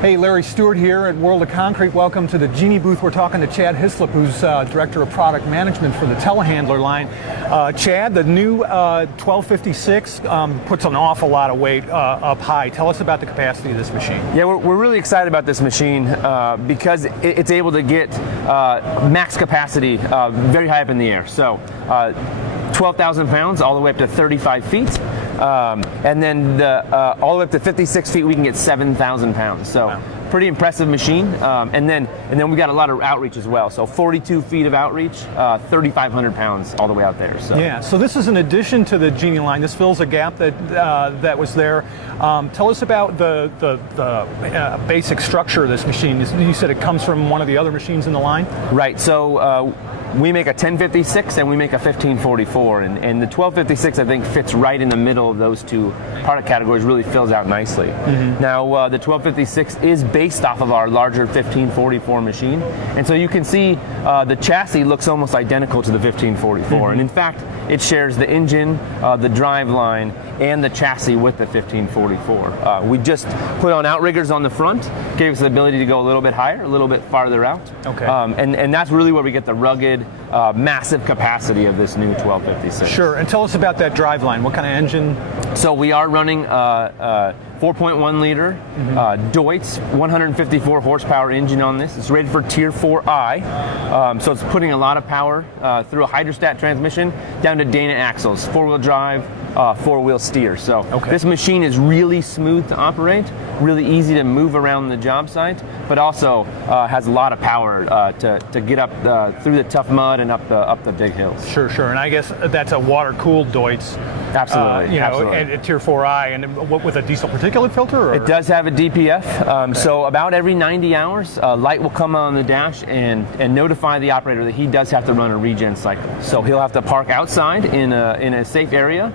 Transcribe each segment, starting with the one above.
Hey, Larry Stewart here at World of Concrete. Welcome to the Genie booth. We're talking to Chad Hislop, who's Director of Product Management for the Telehandler line. Chad, the new 1256 puts an awful lot of weight up high. Tell us about the capacity of this machine. Yeah, we're really excited about this machine because it's able to get max capacity very high up in the air. So 12,000 pounds all the way up to 35 feet. And then all the way up to 56 feet, we can get 7,000 pounds. So wow. Pretty impressive machine. And then we got a lot of outreach as well. So 42 feet of outreach, 3,500 pounds all the way out there. So yeah. So this is an addition to the Genie line. This fills a gap that was there. Tell us about the basic structure of this machine. You said it comes from one of the other machines in the line. Right. So. We make a 1056 and we make a 1544, and the 1256 I think fits right in the middle of those two product categories, really fills out nicely. Mm-hmm. Now the 1256 is based off of our larger 1544 machine, and so you can see the chassis looks almost identical to the 1544, mm-hmm. and in fact it shares the engine, the drive line, and the chassis with the 1544. We just put on outriggers on the front, gave us the ability to go a little bit higher, a little bit farther out. Okay. And that's really where we get the rugged, massive capacity of this new 1256. Sure, and tell us about that drive line. What kind of engine? So we are running 4.1 liter mm-hmm. Deutz 154 horsepower engine on this. It's rated for Tier 4i, so it's putting a lot of power through a hydrostat transmission down to Dana axles, 4-wheel drive, 4-wheel steer. So okay. This machine is really smooth to operate, really easy to move around the job site, but also has a lot of power to get up through the tough mud and up the big hills. Sure. And I guess that's a water-cooled Deutz. Absolutely. Absolutely. And Tier 4i, and with a diesel particulate filter? Or? It does have a DPF. Okay. So about every 90 hours, light will come on the dash and notify the operator that he does have to run a regen cycle. So he'll have to park outside in a safe area.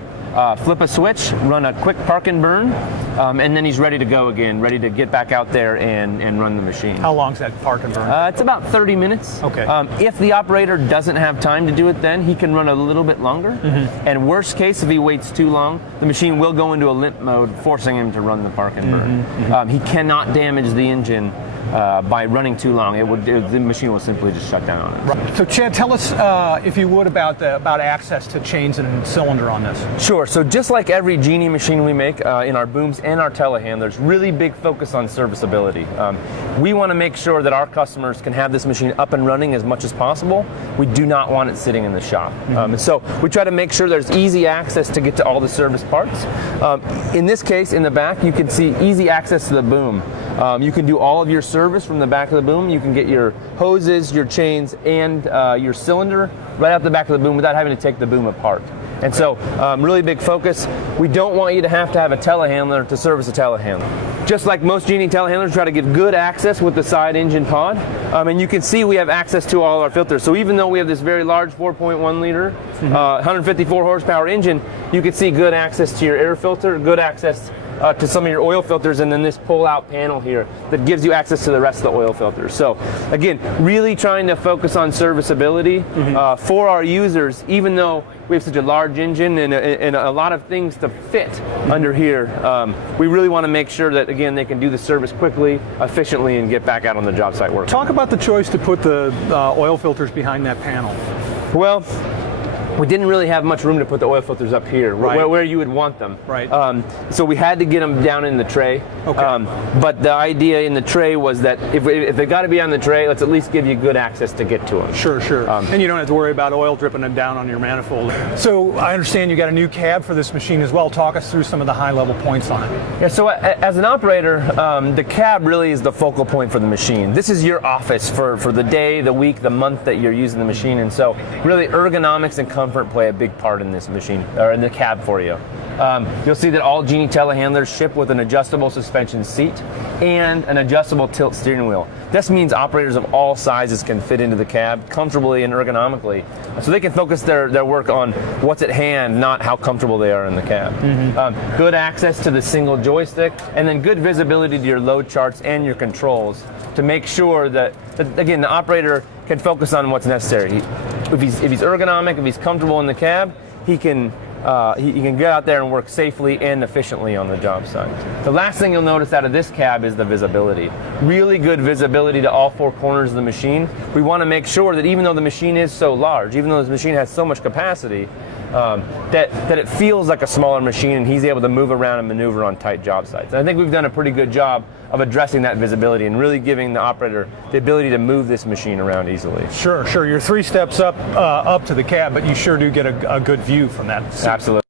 Flip a switch, run a quick park and burn, and then he's ready to go again, ready to get back out there and run the machine. How long's that park and burn? It's about 30 minutes. Okay. If the operator doesn't have time to do it then, he can run a little bit longer. Mm-hmm. And worst case, if he waits too long, the machine will go into a limp mode, forcing him to run the park and burn. Mm-hmm. He cannot damage the engine by running too long. The machine will simply just shut down on it. Right. So Chad, tell us, if you would, about access to chains and cylinder on this. Sure. So just like every Genie machine we make in our booms and our telehandlers, really big focus on serviceability. We want to make sure that our customers can have this machine up and running as much as possible. We do not want it sitting in the shop. Mm-hmm. And so we try to make sure there's easy access to get to all the service parts. In this case, in the back, you can see easy access to the boom. You can do all of your service from the back of the boom. You can get your hoses, your chains, and your cylinder right out the back of the boom without having to take the boom apart. And so, really big focus. We don't want you to have a telehandler to service a telehandler. Just like most Genie telehandlers, try to give good access with the side engine pod. And you can see we have access to all our filters. So even though we have this very large 4.1 liter, 154 horsepower engine, you can see good access to your air filter, good access to some of your oil filters, and then this pull-out panel here that gives you access to the rest of the oil filters. So again, really trying to focus on serviceability for our users, even though we have such a large engine and a lot of things to fit under here. We really want to make sure that, again, they can do the service quickly, efficiently, and get back out on the job site work. Talk about the choice to put the oil filters behind that panel. Well, we didn't really have much room to put the oil filters up here, right, where you would want them. Right. So we had to get them down in the tray. Okay. But the idea in the tray was that if they got to be on the tray, let's at least give you good access to get to them. Sure. And you don't have to worry about oil dripping down on your manifold. So I understand you got a new cab for this machine as well. Talk us through some of the high-level points on it. Yeah. So as an operator, the cab really is the focal point for the machine. This is your office for the day, the week, the month that you're using the machine, and so really ergonomics and comfort play a big part in this machine, or in the cab for you. You'll see that all Genie telehandlers ship with an adjustable suspension seat and an adjustable tilt steering wheel. This means operators of all sizes can fit into the cab comfortably and ergonomically, so they can focus their work on what's at hand, not how comfortable they are in the cab. Mm-hmm. Good access to the single joystick, and then good visibility to your load charts and your controls to make sure that again, the operator can focus on what's necessary. If he's ergonomic, if he's comfortable in the cab, he can he can get out there and work safely and efficiently on the job site. The last thing you'll notice out of this cab is the visibility. Really good visibility to all four corners of the machine. We want to make sure that even though the machine is so large, even though this machine has so much capacity, that it feels like a smaller machine and he's able to move around and maneuver on tight job sites. And I think we've done a pretty good job of addressing that visibility and really giving the operator the ability to move this machine around easily. Sure. You're 3 steps up to the cab, but you sure do get a good view from that seat. Absolutely.